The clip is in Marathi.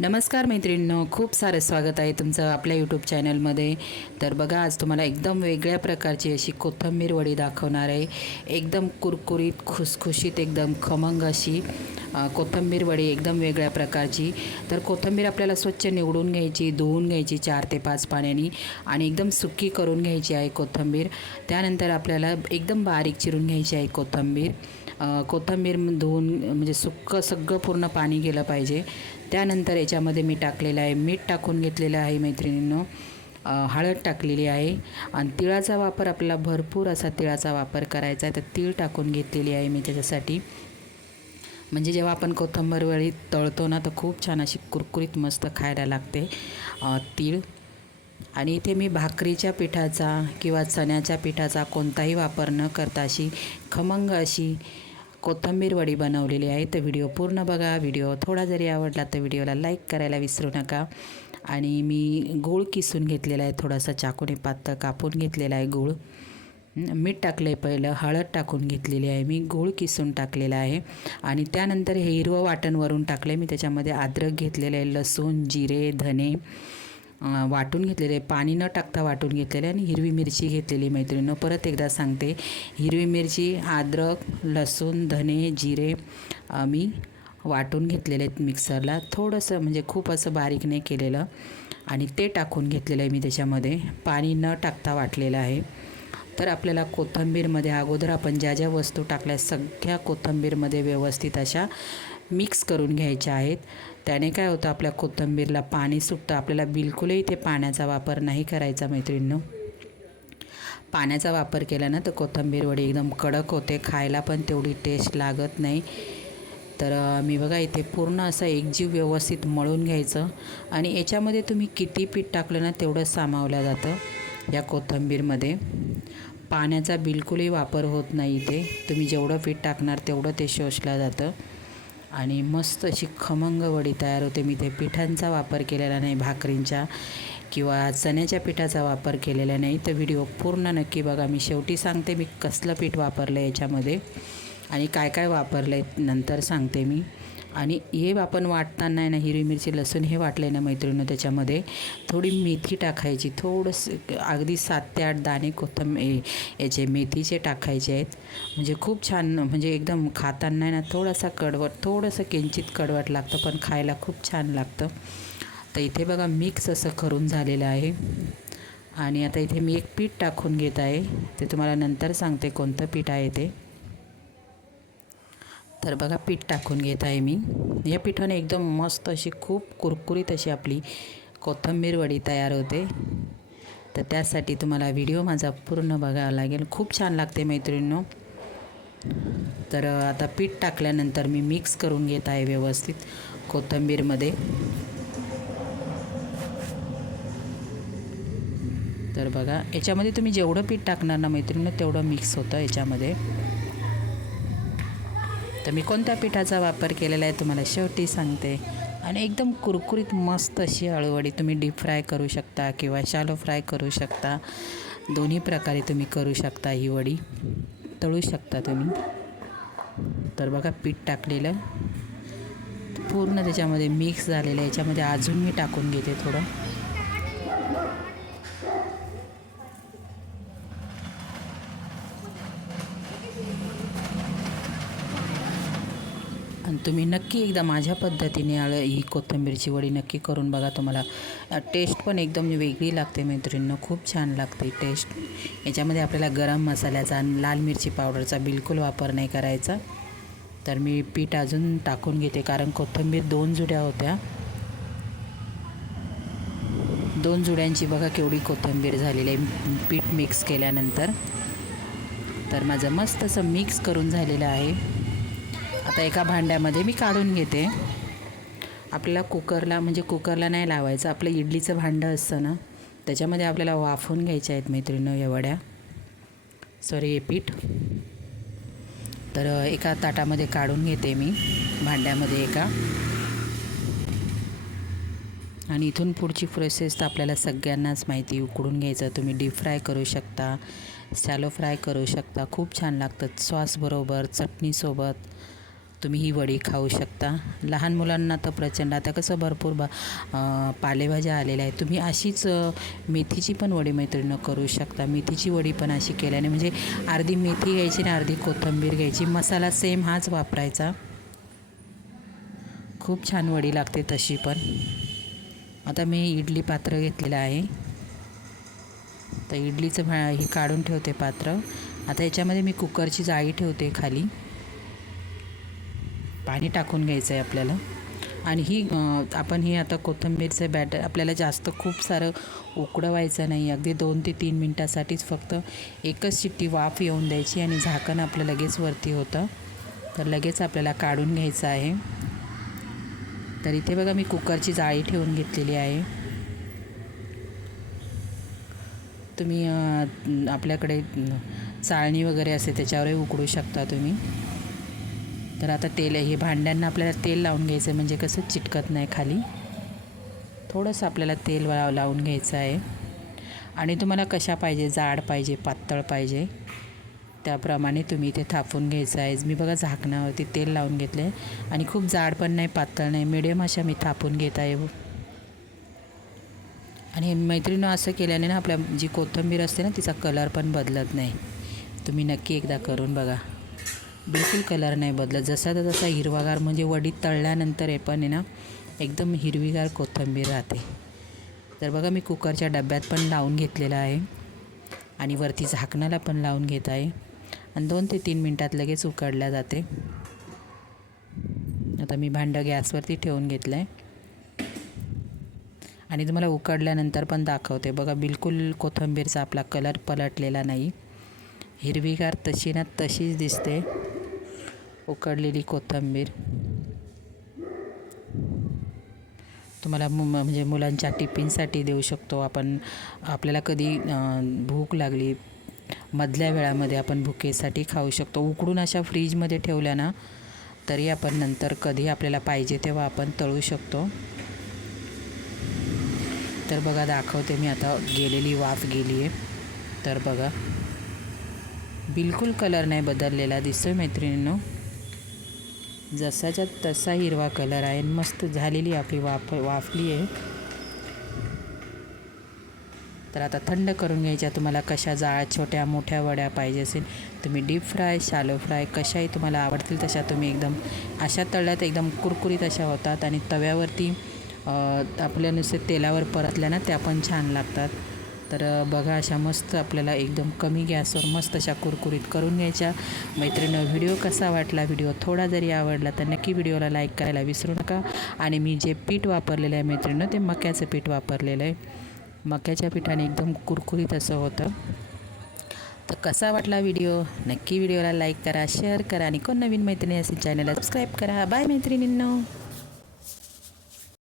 नमस्कार मैत्रिणींनो खूप सारं स्वागत आहे तुमचं आपल्या यूट्यूब चॅनलमध्ये तर बघा आज तुम्हाला एकदम वेगळ्या प्रकारची अशी कोथिंबीर वडी दाखवणार आहे. एकदम कुरकुरीत खुसखुशीत एकदम खमंग अशी कोथंबीर कोथिंबीर वडी एकदम वेगळ्या प्रकारची. तर कोथिंबीर आपल्याला स्वच्छ निवडून घ्यायची धुवून घ्यायची चार ते पाच पाण्याने आणि एकदम सुकी करून घ्यायची आहे कोथिंबीर. त्यानंतर आपल्याला एकदम बारीक चिरून घ्यायची आहे कोथिंबीर. कोथंबीर कोथिंबीर धुवून म्हणजे सुक्कं सगळं पूर्ण पाणी गेलं पाहिजे. त्यानंतर याच्यामध्ये मी टाकलेलं आहे. मीठ टाकून घेतलेलं आहे मैत्रिणींनो. हळद टाकलेली आहे. आणि तिळाचा वापर आपल्याला भरपूर असा तिळाचा वापर करायचा आहे. तर तीळ टाकून घेतलेली आहे मी त्याच्यासाठी. म्हणजे जेव्हा आपण कोथिंबीर तळतो ना तर खूप छान अशी कुरकुरीत मस्त खायला लागते तीळ. आणि इथे मी भाकरीच्या पिठाचा किंवा चण्याच्या पिठाचा कोणताही वापर न करता अशी खमंग अशी कोथंबीर वडी बनवलेली आहे. तर व्हिडिओ पूर्ण बघा. व्हिडिओ थोडा जरी आवडला तर व्हिडिओला लाईक करायला विसरू नका. आणि मी गूळ किसून घेतलेला आहे. थोडासा चाकूने पातळ कापून घेतलेला आहे गूळ. मीठ टाकलं आहे पहिलं. हळद टाकून घेतलेली आहे मी. गूळ किसून टाकलेला आहे. आणि त्यानंतर हे हिरवं वाटण वरून टाकलं आहे मी त्याच्यामध्ये अद्रक घेतलेलं आहे. लसूण जिरे धने. वाटून घेतलेले पाणी न टाकता वाटून घेतलेले आणि हिरवी मिरची घेतलेली मैत्रिणीनं. परत एकदा सांगते हिरवी मिरची अद्रक लसूण धने जिरे मी वाटून घेतलेले आहेत मिक्सरला. थोडंसं म्हणजे खूप असं बारीक नाही केलेलं आणि ते टाकून घेतलेलं आहे मी त्याच्यामध्ये. पाणी न टाकता वाटलेलं आहे. तर आपल्याला कोथिंबीरमध्ये अगोदर आपण ज्या ज्या वस्तू टाकल्या सगळ्या कोथिंबीरमध्ये व्यवस्थित अशा मिक्स करून घ्यायच्या आहेत. त्याने काय होतं आपल्या कोथिंबीरला पाणी सुटतं. आपल्याला बिलकुलही ते पाण्याचा वापर नाही करायचा मैत्रिणींनो. पाण्याचा वापर केला ना तर कोथंबीर वडी एकदम कडक होते. खायला पण तेवढी टेस्ट लागत नाही. तर मी बघा इथे पूर्ण असं एकजीव व्यवस्थित मळून घ्यायचं. आणि याच्यामध्ये तुम्ही किती पीठ टाकलं ना तेवढं सामावलं जातं या कोथिंबीरमध्ये. पाण्याचा बिलकुलही वापर होत नाही इथे. तुम्ही जेवढं पीठ टाकणार तेवढं ते शोषलं जातं. आणि मस्त अशी खमंग वडी तयार होते. मी ते पिठांचा वापर केलेला नाही भाकरींच्या किंवा चण्याच्या पिठाचा वापर केलेला नाही. तर व्हिडिओ पूर्ण नक्की बघा. मी शेवटी सांगते मी कसलं पीठ वापरलं आहे याच्यामध्ये आणि काय काय वापरलं आहे नंतर सांगते मी. आणि हे आपण वाटताना आहे ना हिरवी मिरची लसूण हे वाटलं आहे ना मैत्रिणीनं त्याच्यामध्ये थोडी मेथी टाकायची. थोडंसं अगदी सात ते आठ दाणे कोथम याचे मेथीचे टाकायचे आहेत. म्हणजे खूप छान म्हणजे एकदम खाताना आहे ना थोडासा कडवट थोडंसं किंचित कडवट लागतं पण खायला खूप छान लागतं. तर इथे बघा मिक्स असं करून झालेलं आहे. आणि आता इथे मी एक पीठ टाकून घेत आहे. ते तुम्हाला नंतर सांगते कोणतं पीठ आहे ते. तर बघा पीठ टाकून घेत आहे मी. या पिठाने एकदम मस्त अशी खूप कुरकुरीत अशी आपली कोथंबीर वडी तयार होते. तर त्यासाठी तुम्हाला व्हिडिओ माझा पूर्ण बघावा लागेल. खूप छान लागते मैत्रिणींनो. तर आता पीठ टाकल्यानंतर मी मिक्स करून घेत आहे व्यवस्थित कोथिंबीरमध्ये. तर बघा याच्यामध्ये तुम्ही जेवढं पीठ टाकणार ना मैत्रिणींनो तेवढं मिक्स होतं याच्यामध्ये. तर मी कोणत्या पिठाचा वापर केलेला आहे तुम्हाला शेवटी सांगते. आणि एकदम कुरकुरीत मस्त अशी अळूवडी तुम्ही डीप फ्राय करू शकता किंवा शालो फ्राय करू शकता. दोन्ही प्रकारे तुम्ही करू शकता ही वडी. तळू शकता तुम्ही. तर बघा पीठ टाकलेलं. पूर्ण त्याच्यामध्ये मिक्स झालेलं आहे. याच्यामध्ये अजून मी टाकून घेते थोडं. आणि तुम्ही नक्की एकदा माझ्या पद्धतीने आळ ही कोथिंबीरची वडी नक्की करून बघा तुम्हाला. टेस्ट पण एकदम वेगळी लागते मैत्रिणींना खूप छान लागते टेस्ट याच्यामध्ये आपल्याला गरम मसाल्याचा आणि लाल मिरची पावडरचा बिलकुल वापर नाही करायचा. तर मी पीठ अजून टाकून घेते कारण कोथिंबीर दोन जुड्या होत्या. दोन जुड्यांची बघा केवढी कोथिंबीर झालेली आहे. पीठ मिक्स केल्यानंतर. तर माझं मस्त असं मिक्स करून झालेलं आहे. आता एका भांड्यामध्ये मी काढून घेते. आपल्याला कुकरला म्हणजे कुकरला नाही लावायचं आपलं इडलीचं भांडं असतं ना त्याच्यामध्ये आपल्याला वाफवून घ्यायच्या आहेत मैत्रिणी या वड्या. सॉरी हे पीठ. तर एका ताटामध्ये काढून घेते मी भांड्यामध्ये एका. आणि इथून पुढची प्रोसेस तर आपल्याला सगळ्यांनाच माहिती उकडून घ्यायचं. तुम्ही डीप फ्राय करू शकता सॅलो फ्राय करू शकता. खूप छान लागतं सॉसबरोबर चटणीसोबत तुम्ही ही वडी खाऊ शकता. लहान मुलांना तर प्रचंड. आता कसं भरपूर बा पालेभाज्या आलेल्या आहेत. तुम्ही अशीच मेथीची पण वडी मैत्रिणं करू शकता. मेथीची वडी पण अशी केल्याने म्हणजे अर्धी मेथी घ्यायची आणि अर्धी कोथिंबीर घ्यायची. मसाला सेम हाच वापरायचा. खूप छान वडी लागते तशी पण. आता मी इडली पात्र घेतलेलं आहे. तर इडलीचं भा हे काढून ठेवते पात्र. आता याच्यामध्ये मी कुकरची जाळी ठेवते खाली. पाणी टाकून घ्यायचं आहे आपल्याला. आणि ही आपण ही आता कोथिंबीरचं बॅटर आपल्याला जास्त खूप सारं उकडवायचं नाही. अगदी दोन ते तीन मिनटासाठीच फक्त एकच शिट्टी वाफ येऊन द्यायची आणि झाकण आपलं लगेच वरती होतं. तर लगेच आपल्याला काढून घ्यायचं आहे. तर इथे बघा मी कुकरची जाळी ठेवून घेतलेली आहे. तुम्ही आपल्याकडे चाळणी वगैरे असते त्याच्यावरही उकडू शकता तुम्ही. तर आता तेल हे भांड्यांना आपल्याला तेल लावून घ्यायचं आहे. म्हणजे कसं चिटकत नाही खाली. थोडंसं आपल्याला तेल लावून घ्यायचं आहे. आणि तुम्हाला कशा पाहिजे? जाड पाहिजे पातळ पाहिजे. त्याप्रमाणे तुम्ही ते थापून घ्यायचं आहे. मी बघा झाकणावरती तेल लावून घेतलं आहे आणि खूप जाड पण नाही पातळ नाही. मिडियम अशा मी थापून घेत आहे. आणि मैत्रिणीनं असं केल्याने ना आपल्या जी कोथिंबीर असते ना तिचा कलर पण बदलत नाही. तुम्ही नक्की एकदा करून बघा. बिलकुल कलर नाही बदलत. जसा तर तसा हिरवागार म्हणजे वडीत तळल्यानंतर आहे पण आहे ना एकदम हिरवीगार कोथिंबीर राहते. तर बघा मी कुकरच्या डब्यात पण लावून घेतलेला आहे आणि वरती झाकणाला पण लावून घेत आहे. आणि दोन ते तीन मिनटात लगेच उकडल्या जाते. आता मी भांडं गॅसवरती ठेवून घेतलं आहे आणि तुम्हाला उकडल्यानंतर पण दाखवते. बघा बिलकुल कोथिंबीरचा आपला कलर पलटलेला नाही. हिरवीगार तशी ना तशीच दिसते. उकडलेली कोथिंबीर. तुम्हाला मु म्हणजे मुलांच्या टिफिनसाठी देऊ शकतो. आपण आपल्याला कधी भूक लागली मधल्या वेळामध्ये आपण भुकेसाठी खाऊ शकतो. उकडून अशा फ्रीजमध्ये ठेवल्या ना तरी आपण नंतर कधी आपल्याला पाहिजे तेव्हा आपण तळू शकतो. तर बघा दाखवते मी आता गेलेली वाफ गेली आहे. तर बघा बिलकुल कलर नाही बदललेला दिसतो मैत्रिणींनो. जसाच्या तसा हिरवा कलर आहे. मस्त झालेली आपली वाफ वाफली आहे. तर आता थंड करून घ्यायच्या. तुम्हाला कशा जाळ छोट्या मोठ्या वड्या पाहिजे असेल तुम्ही डीप फ्राय शालो फ्राय कशाही तुम्हाला आवडतील तशा तुम्ही एकदम अशा तळल्यात एकदम कुरकुरीत अशा होतात. आणि तव्यावरती आपल्या नुसते तेलावर परतल्या ना त्या पण छान लागतात. तर बघा अशा मस्त आपल्याला एकदम कमी गॅसवर मस्त अशा कुरकुरीत करून घ्यायच्या. मैत्रिणीनं व्हिडिओ कसा वाटला? व्हिडिओ थोडा जरी आवडला तर नक्की व्हिडिओला लाईक करायला विसरू नका. आणि मी जे पीठ वापरलेलं आहे मैत्रिणीनं ते मक्याचं पीठ वापरलेलं आहे. मक्याच्या पिठाने एकदम कुरकुरीत असं होतं. तर कसा वाटला व्हिडिओ? नक्की व्हिडिओला लाईक करा शेअर करा आणि कोण नवीन मैत्रिणी असेल चॅनलला सबस्क्राईब करा. बाय मैत्रिणींनो.